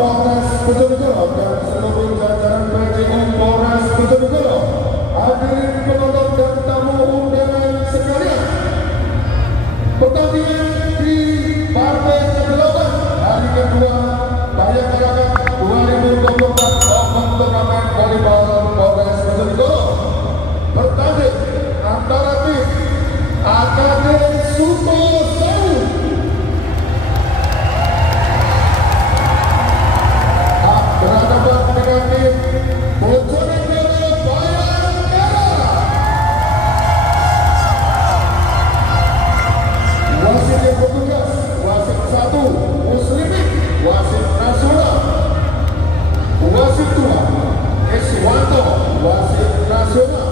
Polres Bojonegoro dan seluruh jajaran PJU Polres Bojonegoro, hadirin penonton dan tamu undangan sekalian, pertandingan di partai ke-8 hari kedua Bayangkara 2024 Open Turnamen Volleyball Polres Bojonegoro bertanding antara tim AKD Sutosewu berhadapan dengan tim Bojonegoro Bayangkara. Wasit yang bertugas, wasit 1 Muslimin, wasit nasional, wasit 2 Iswanto, wasit nasional.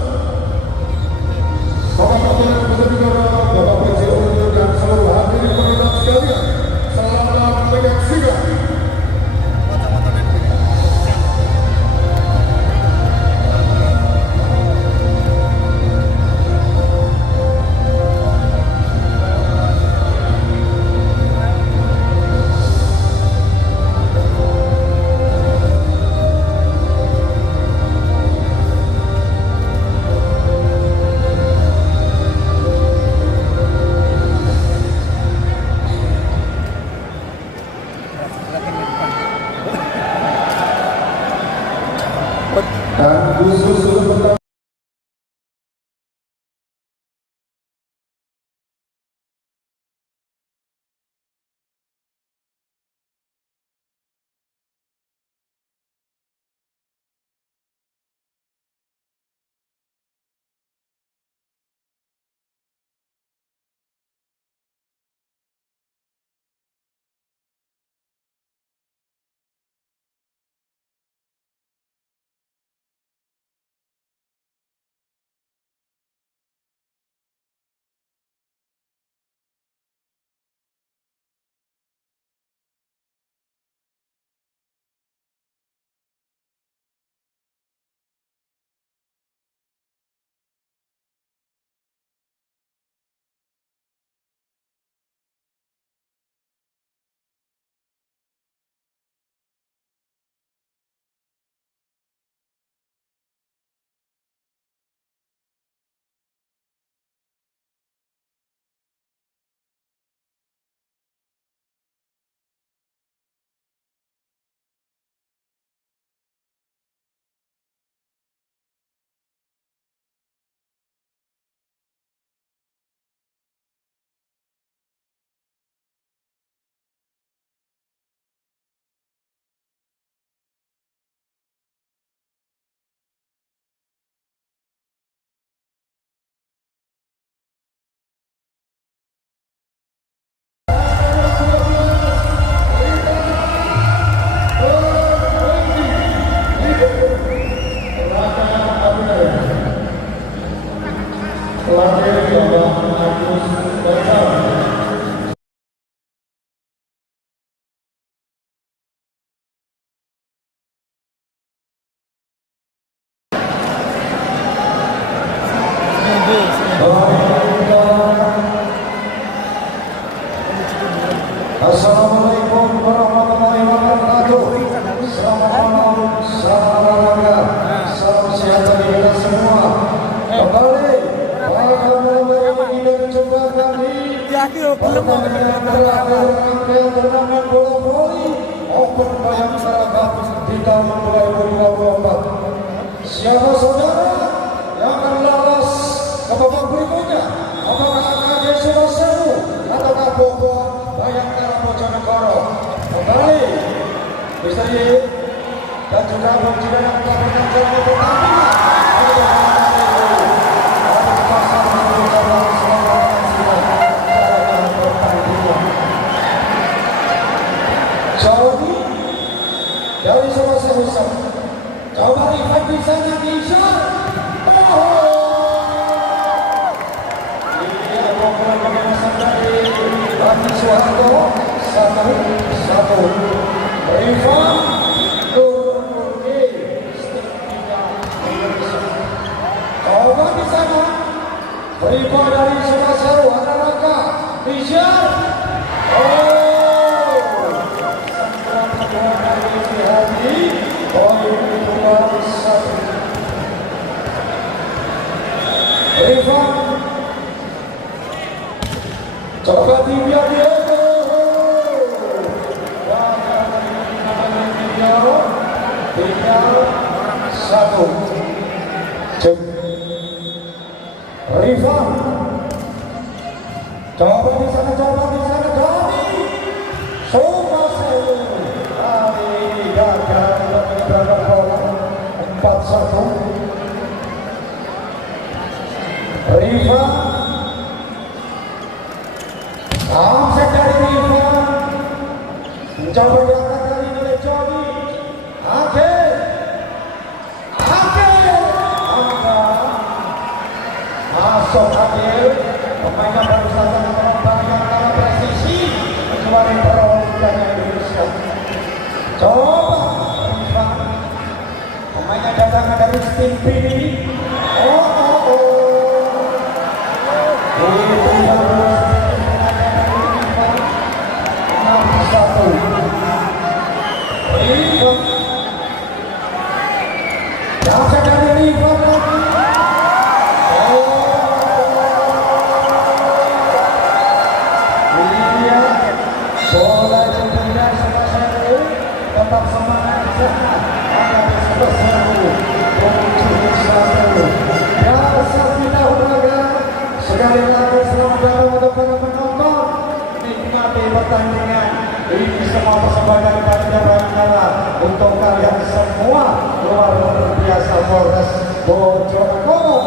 Bapak Kapolres Bojonegoro, Bapak PJU dan seluruh hadirin penonton sekalian, selamat menyaksikan. Dan khusus untuk Assalamualaikum warahmatullahi wabarakatuh. Selamat malam, salam olahraga, salam sehat bagi kita semua. Kembali pada malam ini dan juga kami pertandingan terakhir rangkaian turnamen bola voli Open Bayangkara di tahun 2024. Siapa saudara yang akan lolos ke babak berikutnya? Apakah AKG Sumasewu ataukah Bobo Bayangkara Bojonegoro? Kembali misteri dan juga Bojina yang melakukan jalan pertandingan. Jadi dari Sumasewu coba lihat di sana bisa. Bagi Soeharto 1-1. Rifan Nurmudi coba di sana. Rifan dari Sumasewu ada Raka Rizal. Rifan coba dibiar dia tinggal 1 jam. Rifan coba di sana Doni Sumasewu hari ini gagal menyeberang bola 4-1. Rifan omset dari Rifan mencoba diangkat kali ini oleh Jody Ake masuk Ake, pemainnya baru saja mengembangkan antara presisi kecuali perwakilannya Indonesia. Coba Rifan, pemainnya datangnya dari tim ini. Tetap semangat di sana. Ada di Sumasewu 7-1. Ya, saksikan olahraga. Sekali lagi selamat datang untuk para penonton. Nikmati pertandingan. Ini semua persembahan dari Panitia Bayangkara untuk kalian semua. Luar biasa Polres Bojonegoro.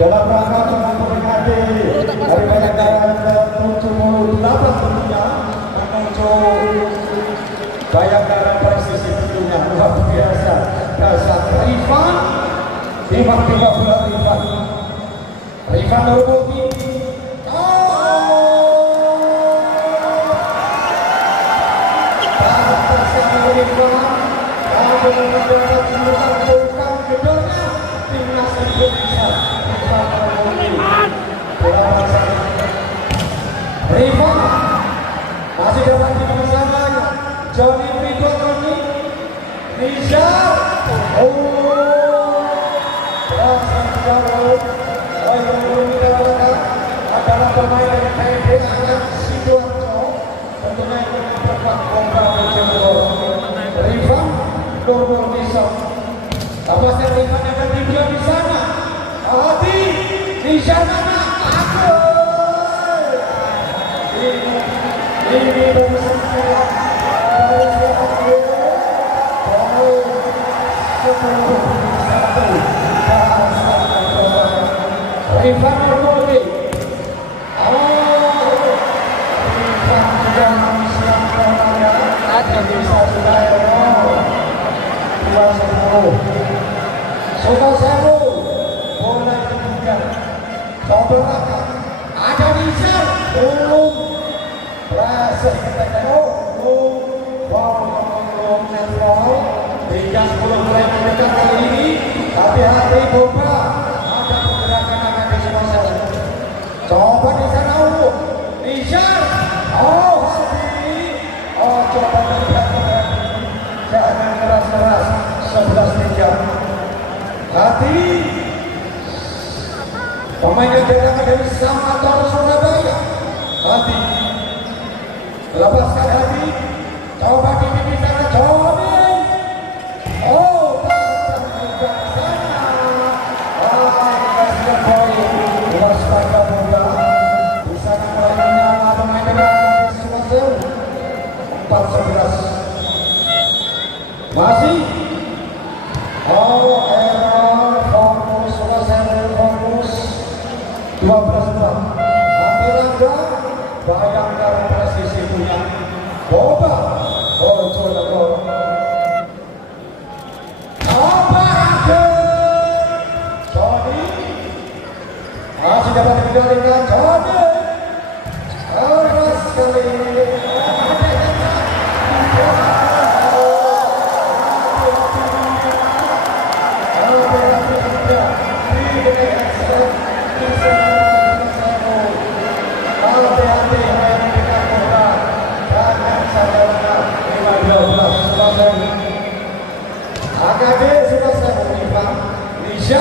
Dalam rangka untuk memperingati hari Bayangkara ke-78 tentunya menuju Bayangkara presisi tentunya luar biasa. Dasar Rifan tiba-tiba bola Rifan Nurmudi. Timnas Indonesia Rifan masih dapat dipesankan Johnny Pritotoni Rizal. Berhasil jauh. Adalah pemain dari KID Angan Sidoarjo. Tentunya ini memperkuat Kompa Bojonegoro. Rifan Nurmudi. Tampaknya Rifan yang bertiga di sana. Hati di sana aku. Ini baru saja. Rifan Nurmudi. Rifan sudah menyiapkan bisa sudah 2-10. Sumasewu bola ketiga. Coba ada Rizal belum berhasil belum netball 3-10 mulai mendekat kali ini. Hati-hati Boba, ada pergerakan AKG Sumasewu. Coba di sana Rizal. Coba terlihat jangan keras-keras. 11-3. Hati pemain yang datang dari Samator Surabaya. Hati lepaskan Hati. Coba di sana Joni. Oh, juga sana. Kasih poin. Waspada bola. Di sana poinnya pemain dengan Sumasel 4-11. Masih. Oh, error fokus Sumasel fokus 12-4. Ambil bayangkan presisi punya Boba. Oh, coba gol. Apa ada? Joni masih dapat dikendalikan. Joni keras sekali. AKB sudah saya mengimbang. Nisha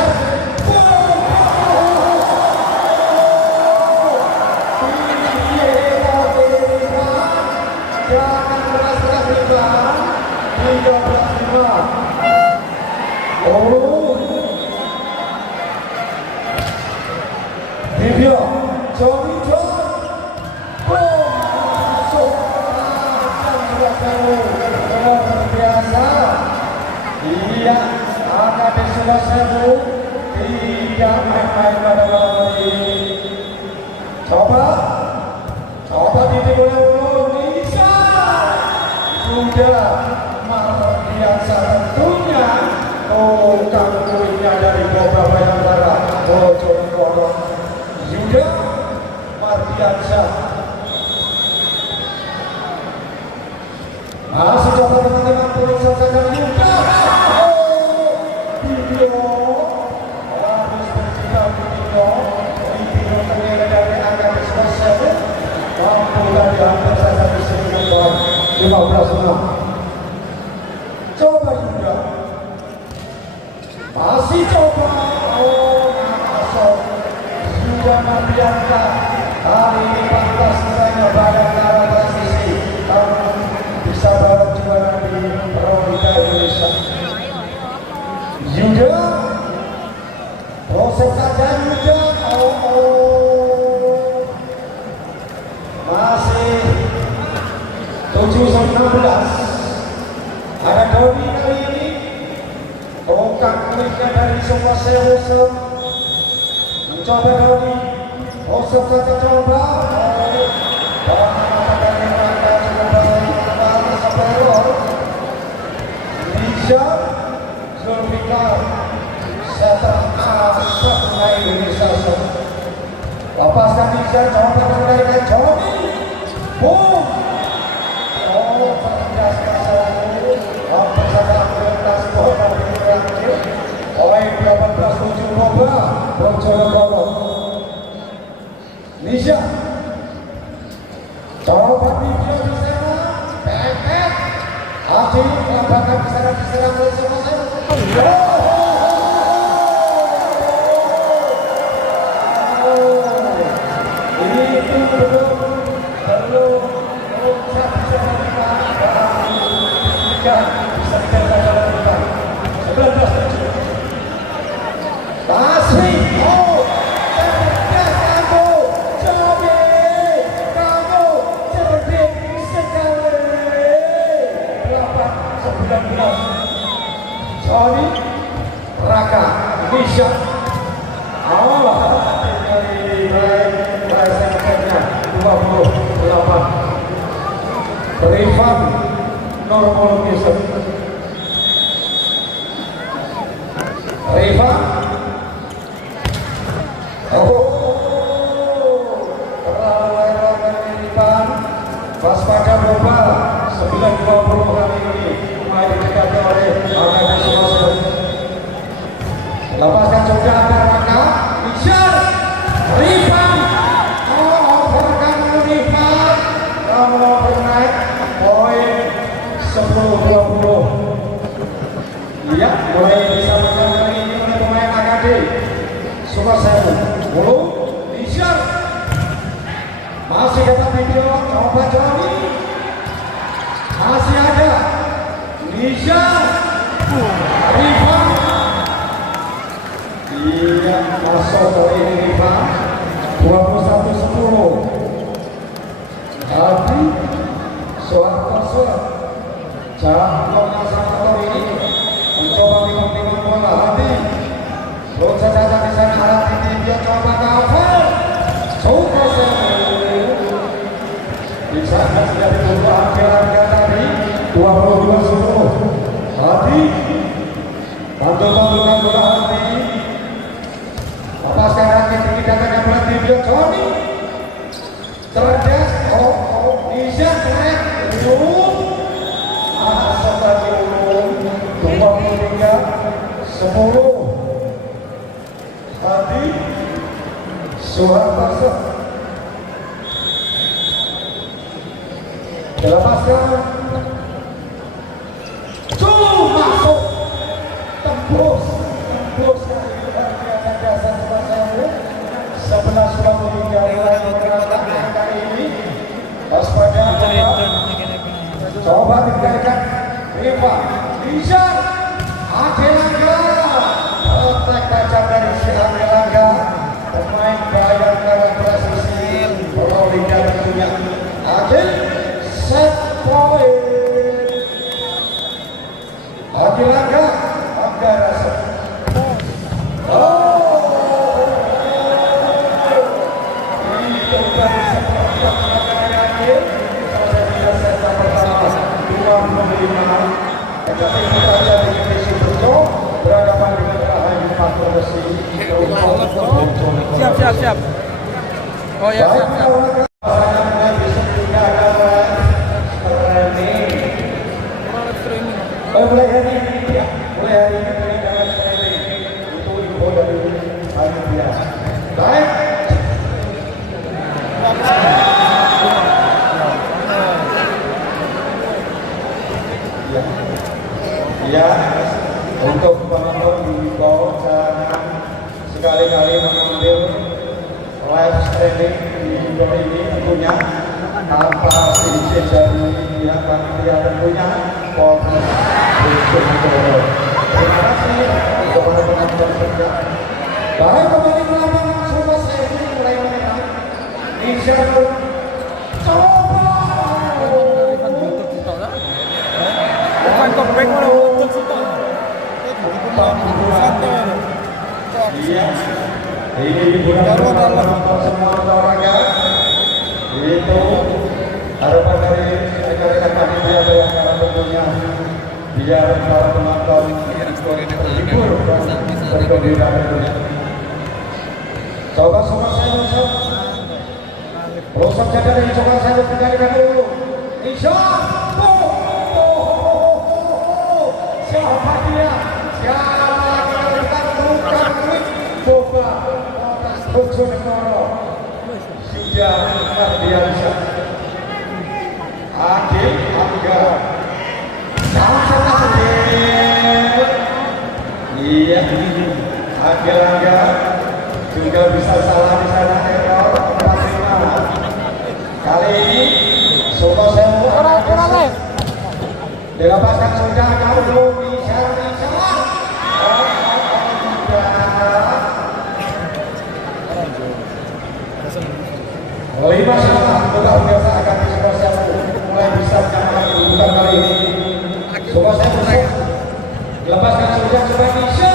jangan keras-keras imbang. 13-5. Oh, Divya Joni masuk luar biasa. Iya, AKB Sumasel tidak main-main pada malam ini. Coba ditimulai dulu. Nisha sudah Mardiansa tentunya. Oh, kangkunya dari Boba Bayangkara. Oh, Jono Yuda Mardiansa masih coba teman-teman turun saja Yuda. Video harus bersikap video terlihat dari AKB Sumasel mampu dari hampir saja disebutkan 15-6. Coba Yuda masih coba. Oh, masuk Yuda Mardiansa. Hari ini pantas kiranya Bayangkara presisi bisa bawa juara di Proliga Indonesia. Yuda proses saja Yuda. Masih 7-16. Ada Doni kali ini. Tongkat kuliknya dari Sumasel. Mencoba Doni. Proses saja coba. Nisha Zulfikar setelah asap Indonesia. Lepaskan Nisha, coba mengendalikan Joni. Boom. Oh, terjaskan satu. Hampir saja lintas bola berakhir. Oleh 18-7 Boba Brojonegoro. Nisha coba video di sana. Pepet. Adi lambakan diserang oleh Sumasel. Itu belum bisa dikatakan dalam 11-7. Masih cerdas kamu cerdik sekali. 8-19. Joni Raka Nisha dari SMK-nya 28. Rifan Normologism. Rifan. Terlalu error dari Rifan. Waspada Boba 9-20 kali ini mulai didekati oleh AKB Sumasel. Lepaskan juga agar Raka Nisha Rifan. Overkan Rifan. Kamu bernaik poin 10-20. Iya, mulai bisa menang kali ini oleh pemain AKB Sumasel. Mulu Nisha masih dapat video. Coba Joni masih ada. Nisha Riva. Iya, masuk kali ini Riva. 21-10. Hadi Soeharto Jangkauan Samator ini mencoba bingung-bingung bola. Hadi belum saja di sana arah ini dia coba cover. Soeharto bisa sudah ditunggu akhir-akhir tadi 22-10. Hadi bantu-bantukan bola Hadi. Lepaskan lagi tinggi datangnya berarti dia Johnny cerdas. Bisa keren asal lagi 23-10. Hadi Soeharto dilepaskan masuk tembus dasar Sumasewu 11-23 kali ini. Waspada coba dikatakan Riva bisa Adelangga otak tajam dari si Adelangga, pemain Bayangkara presisi Proliga tentunya. Adel set point Adelangga Anggara set. Berhadapan dengan Rahayu Faktor Besi. Siap. Oh ya, siap. Mulai hari ini dengan streaming itu info dari panitia. Baik. Ya, untuk penonton dihimbau jangan sekali-kali mengambil live streaming di video ini tentunya tanpa izin dari pihak panitia tentunya Polres Bojonegoro. Terima kasih kepada penonton setia. Baik, kembali ke lapangan Sumasewu mulai menang. Nisha coba. Bukan topeng malah betul. Iya, ini digunakan untuk semua olahraga. Itu harapan dari rekan-rekan panitia yang tentunya biar para penonton terhibur dan bergembira tentunya. Coba Sumasewu, pelosok jaga dari Sumasewu dikalikan dulu. Nisha, siapa dia? Boba Polres Bojonegoro sudah luar biasa. Adil Angga iya Adil Angga juga bisa salah di sana error. Kali ini Sumasewu dilepaskan sudah dahulu bisa lima salah sudah biasa akan di Sumasewu mulai bisa bukan kali ini. Sumasewu dilepaskan sudah coba bisa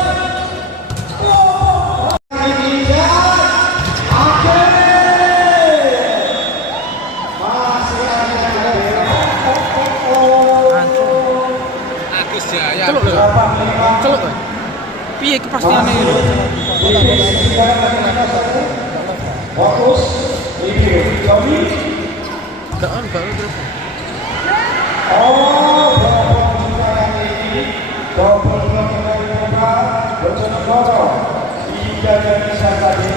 Celuk. Piye kepastiannya itu? Fokus review Johnny. Enggak terus. Double Bojonegoro hingga bisa tadi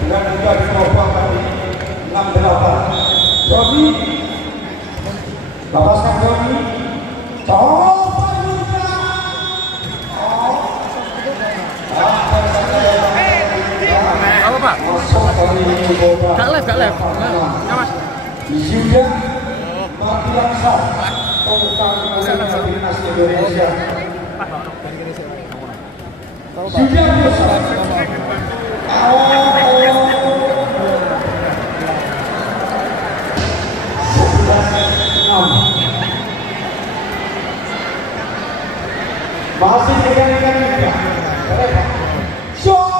dengan mudah ditopang tadi 6-8. Johnny lepaskan Johnny. Apa Pak? Gak live. Nah, Mas. Sudah mati langsung. tentang timnas Indonesia. Sudah besar. Masih dengan Son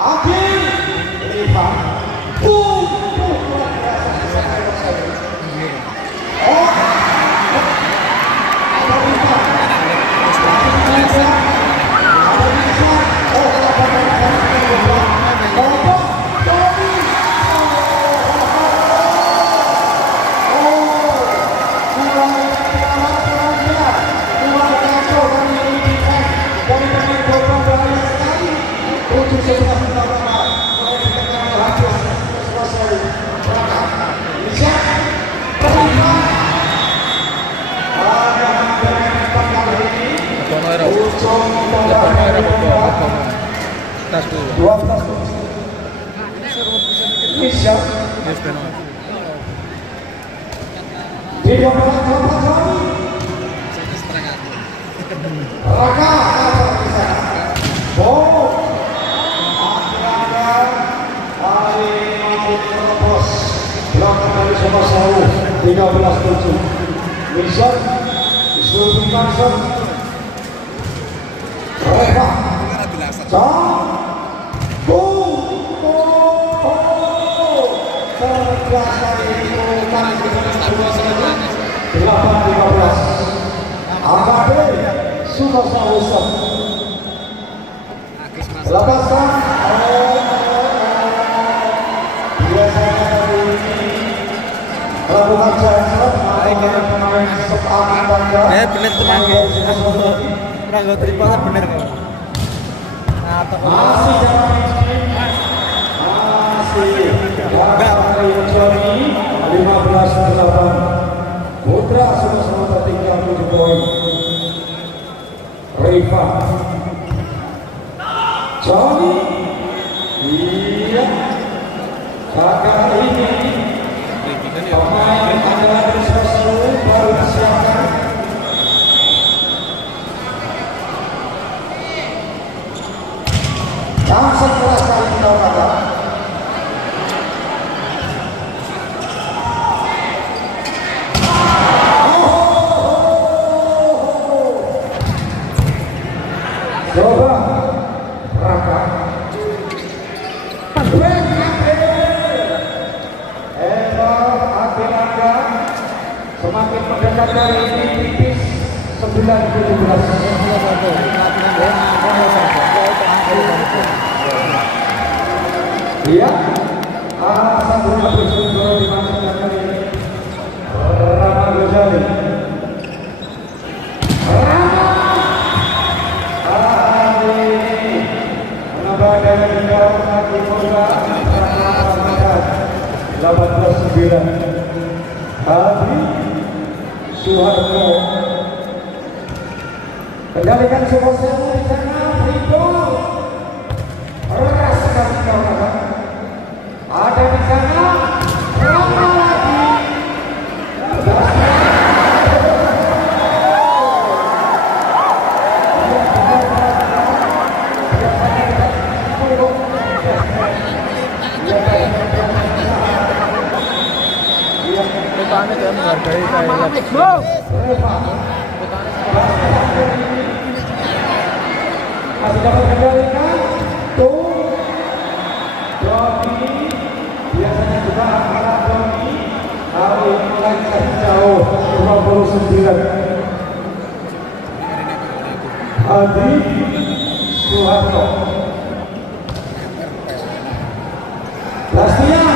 Adil Rifan bener tenang ya. Pernah triple bener kok. Nah, masih enggak 15-8 Putra sama-sama tertinggal 7 poin. Riva Johnny iya kakak ini pemain adalah sesuatu baru disiapkan. Langsung kelas kali kita kata. Coba Raka. Akhir-akhir semakin mendekat dari ini tipis 9-17. Iya, satunya bersyukur dimasukkan kali ini Rama Ghazali. Menambah dari jauh satu bola 18-9. Hadi Suharto kendalikan suasana di sana. Ribol keras sekali kawan-kawan. Ada di sana Rama lagi. Petani dia menghargai kayak masih dapat kendalikan tuh Doni biasanya juga anak Doni hari ini lagi jauh 29. Hadi Suharto Bastian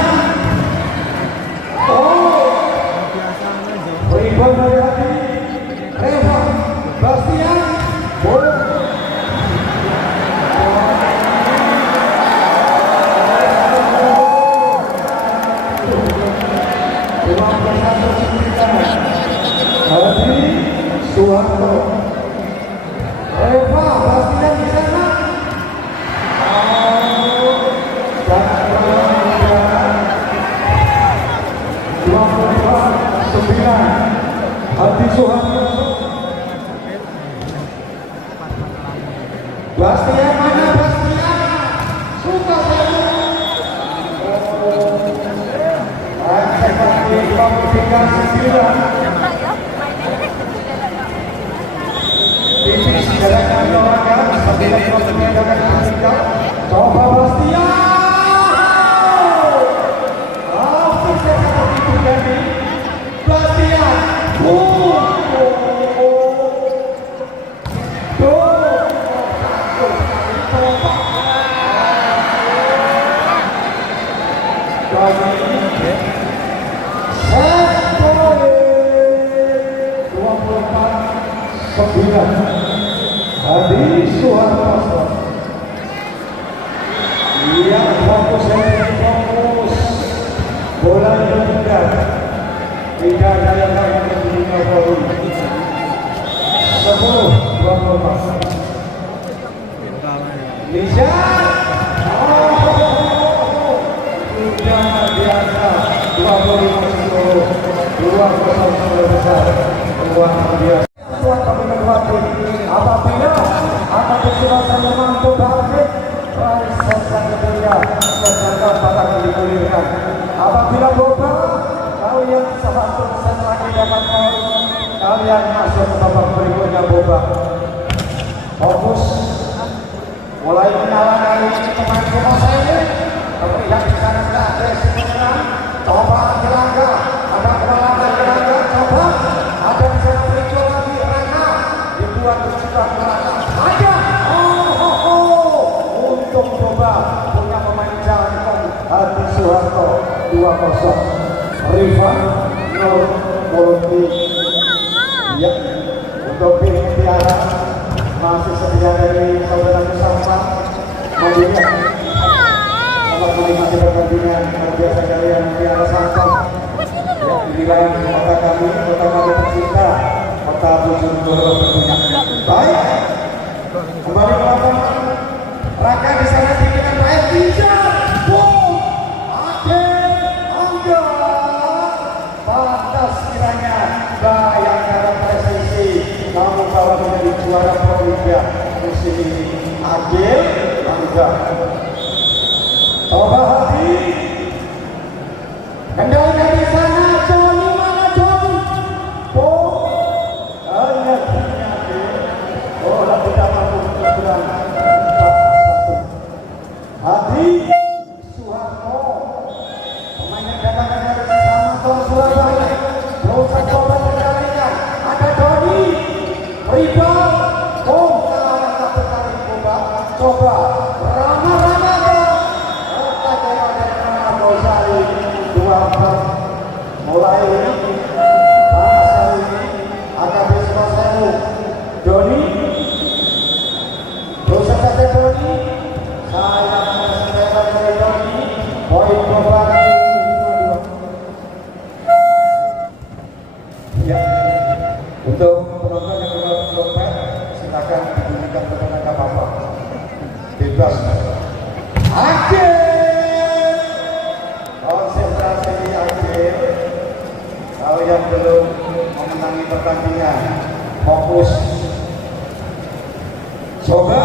rebound dari Hadi Reva Bastian bola Hadi Suharto Reva Bastian di sana. Dan 22-9 9 Hadi Suharto. Iya, fokus bola yang tidak ada yang punya volume 10-24 bisa sudah biasa 25-10 2-0 besar luar biasa kami menikmati apabila akan disebutkan mampu bangkit proses kedua sedangkan bakal digulirkan apabila boba kalian 100% lagi dapat poin kalian masuk ke babak berikutnya boba fokus mulai menyala dari pemain Kumosa ini terlihat di sana sudah agresif menyerang coba Gelangga ada kepala Gelangga coba ada di sana berikut lagi Rana dibuat bersikap belakang aja untuk coba punya pemain jangkong Hadi Suharto 2-0 Rifan Nur Multi ya untuk tim Tiara masih setia dari saudara bersama melihat kalau menikmati pertandingan biasa kalian Tiara Santong ya inilah kota kami tercinta kota Bojonegoro tentunya baik kembali ke lapangan Raka di sana diberikan baik bisa Angga pantas kiranya bayangkan presisi namun kalau menjadi juara Proliga musim ini Agil Angga coba Hadi kendalikan di sana Joni mana Joni hanya bola tidak mampu bergerak Hadi Suharto pemain yang datang dari Samanton Surabaya berusaha coba mengendalikan ada Doni rebound coba Rama mulai panas kali ini AKB Sukoselu Doni dosa saja Doni saya menyampaikan dari Doni poin beban ya untuk penonton yang belum dompet silakan dibunyikan kepada bapak bebas akhir konsentrasi di akhir kalian belum memenangi pertandingan fokus coba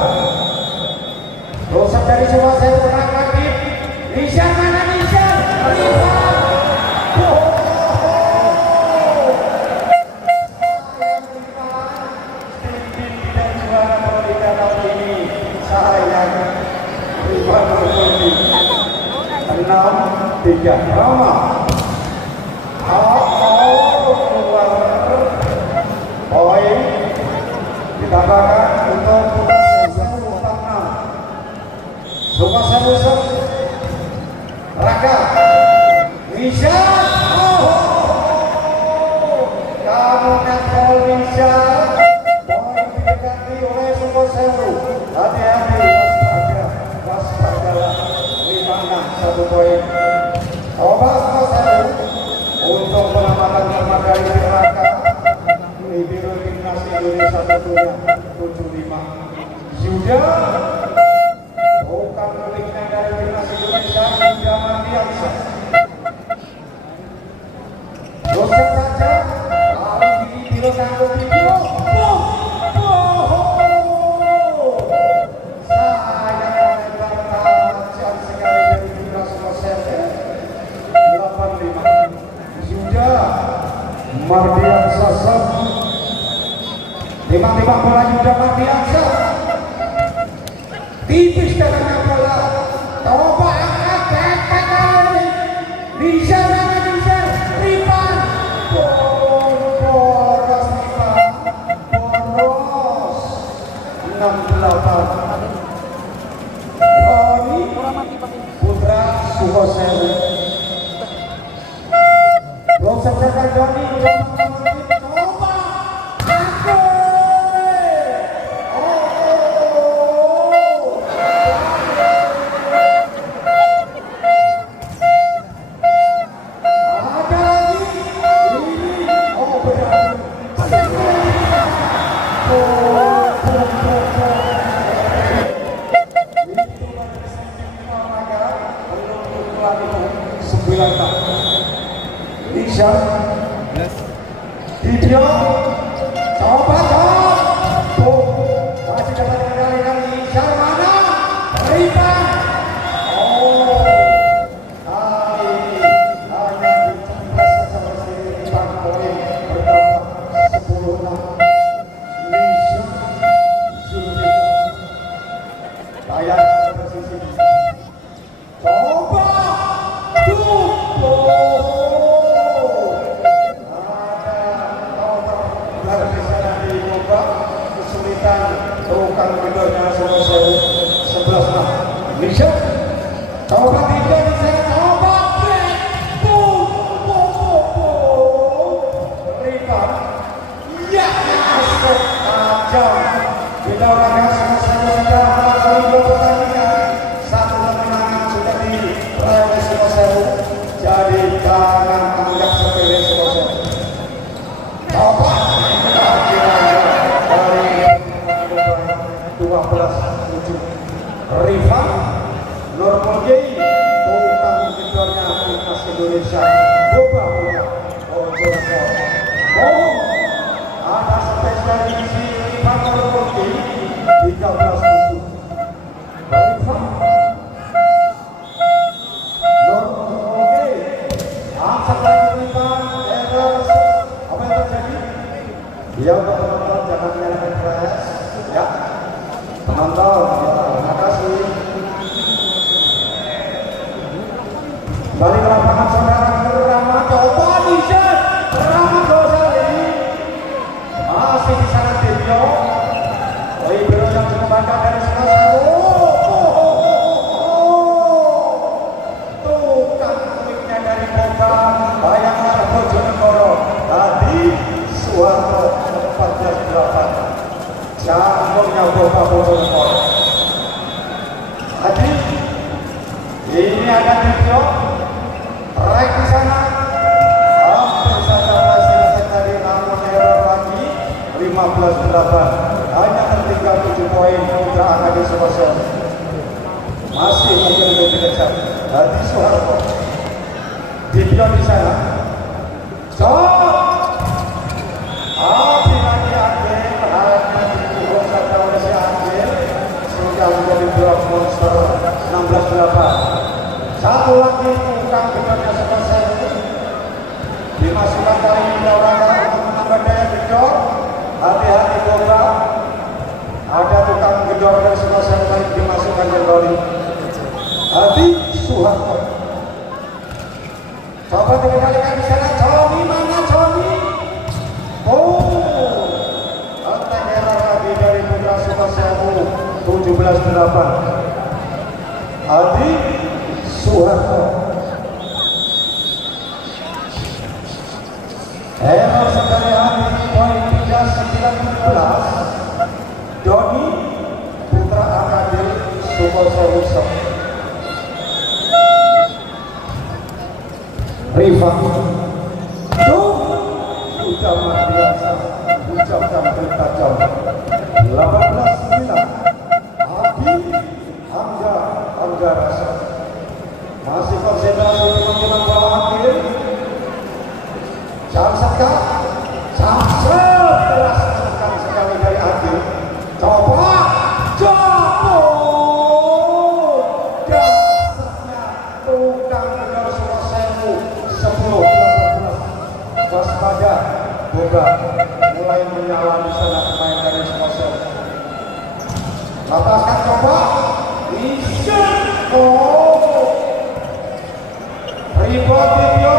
rusak dari semua saya berang lagi Nishan mana Nishan tidak juara Proliga tahun ini sayang Rifan Nurmulti 6-3 Rama keluar poin ditambahkan untuk Sukoselu Raka Nisha kamu netball Nisha poin didekati oleh Sukoselu hati-hati waspadalah 5-6 1 poin coba Sukoselu untuk pengamatan permata di Raka ini biru timnas Indonesia tentunya 75 sudah bukan miliknya dari timnas Indonesia sudah Mardiansyah dosen saja kali ini biru tanggung video saya tajam sekali dari timnas Indonesia 85 sudah Mardiansyah timbang-timbang bola sudah Mardiansyah tipis dengan bola coba angkat benteng kali bisa Rifan boros Rifan boros 68 Doni Putra Sukoselu belum selesai Doni coba Video coba tuh masih dapat dikendalikan Isyar mana Rifan. Oh kali ini hanya dicempres seperti Rifan poin berdampak 10-6. Isyar Zulfikar bayar posisi coba kesulitan tukang gedornya semua 11 Indonesia coba tidak bisa coba Rifan ya masuk tajam kita orangnya semua sudah melalui 2 pertandingan 1 kemenangan sudah diraih semua jadi jangan anggap sepele semua coba dari 12-7 Rifan Nurmulgei tukang gedornya timnas Indonesia boba ada spesial isi Rifan Nurmulgei 13-7 Rifan Nurmulgei angkat lagi Rifan apa yang terjadi dia untuk penonton jangan menyalakan flash ya penonton ya, terima kasih kembali ke lapangan saudara Rama coba bisa Rama Gosali masih di sana Tio Libero yang cukup banyak dari semua tukang kuliknya dari Boba bayangkan Bojonegoro tadi Suharto 14-8 jangkaunya Boba Bojonegoro tadi ini ada Tio right di sana hampir saja masih tadi namun error lagi 15-8 hanya tertinggal 7 poin Putra Akadi Sumosel masih mungkin lebih kecil tadi Suharto Tio di sana menjadi blok monster 16-8 satu lagi tukang gedornya selesai dimasukkan kali ini Dauraga untuk menambah daya gedor hati-hati Boba ada tukang gedor dari selesai baik dimasukkan kembali hati Suharto coba dikembalikan di sana Joni mana Joni kontak error lagi dari Putra Sukosewu 17-8 Adi Suharto error sekali Adi poin 3-19 Doni Putra Akadi Sukosewu Rifan sudah biasa ucapkan tajam 18-9 Angga Rasa masih konsentrasi teman-teman bawah akhir Jamsaka keras menekan sekali dari akhir coba dasarnya tukang gedor Sukosewu 10-18 waspada Boga mulai menyala di sana pemain dari Sukosewu lepaskan coba ribut video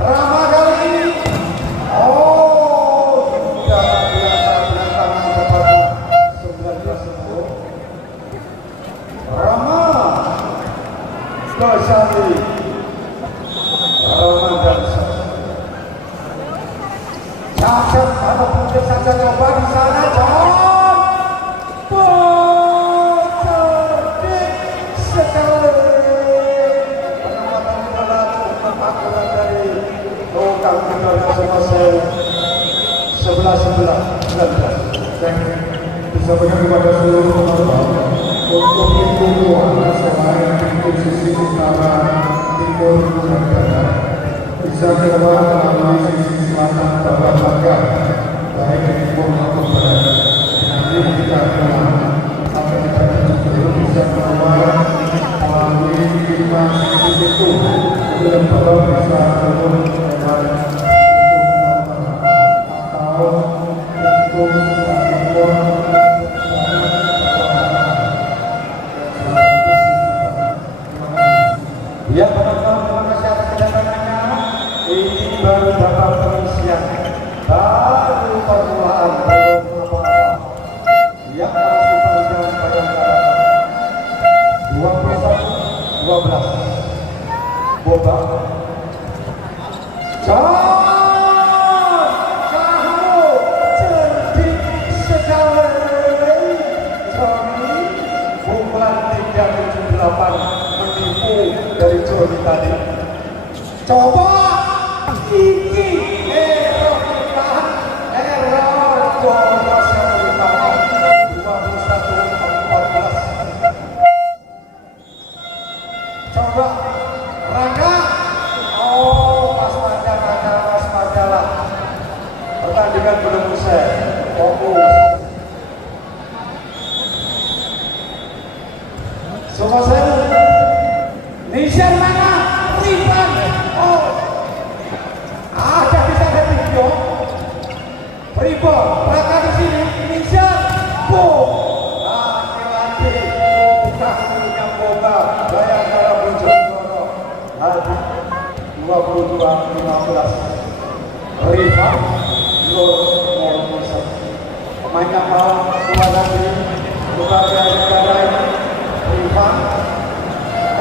Rama kali ini sudah biasa dengan tangan kepada 19-10 Rama Gosali Ramadan cacat atau mungkin saja coba di sana Dan disampaikan kepada seluruh penonton untuk pintu keluar selain pintu sisi utara, timur, dan barat bisa keluar melalui sisi selatan bawah pagar baik timur maupun barat. Nanti kita keluar sampai kita tujuh bisa keluar melalui 5 sisi itu yang bawah bisa keluar lewat ya teman-teman, terima kasih atas kedatangannya. Ini baru babak pengisian, baru permulaan, belum apa-apa. Yang masih panjang Bayangkara 21-12 Boba kamu cerdik sekali. Johnny pukulan 378 menipu dari Johnny tadi. Coba iki error Boros yang utama 21-14. Coba Rangga. Oh, Mas Majalah. Pertandingan belum usai. Fokus. Semua saya Nishan mana? Riban. Oh, ada bisa ada video. Riban, mereka di sini. Nishan. Boom. Lagi-lagi bukan punya Boba. Bayangkara Bojonegoro. Hadi 22-15. Riban. Pemainnya malam semua lagi. Bukan Bayangkara ini. Riban.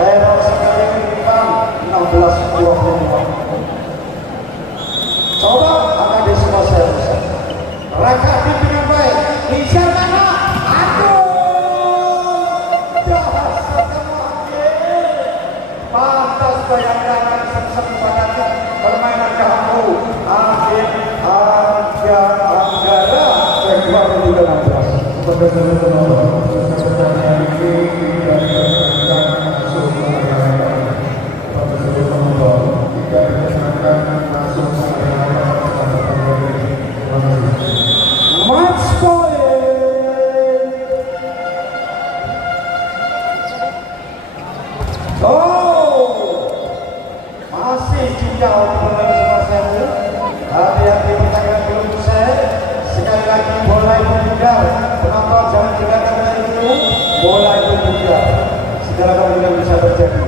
Error sekali Riban 16-22. Coba akan di semua saya bisa. Raka dengan baik. Bisa mana? Aduh. Jahat sekali. Pantas Bayangkara sem-sem pada permainan kamu. Anggara Februari 2016. Pada match point. Oh, masih juga untuk pemain Sewu. Hati-hati pertandingan belum usai. Sekali lagi bola itu bundar. Penonton jangan tinggalkan dari itu. Bola itu bundar. Segala kemungkinan bisa terjadi.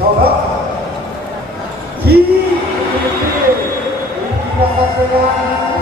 Coba. Ini kita saksikan.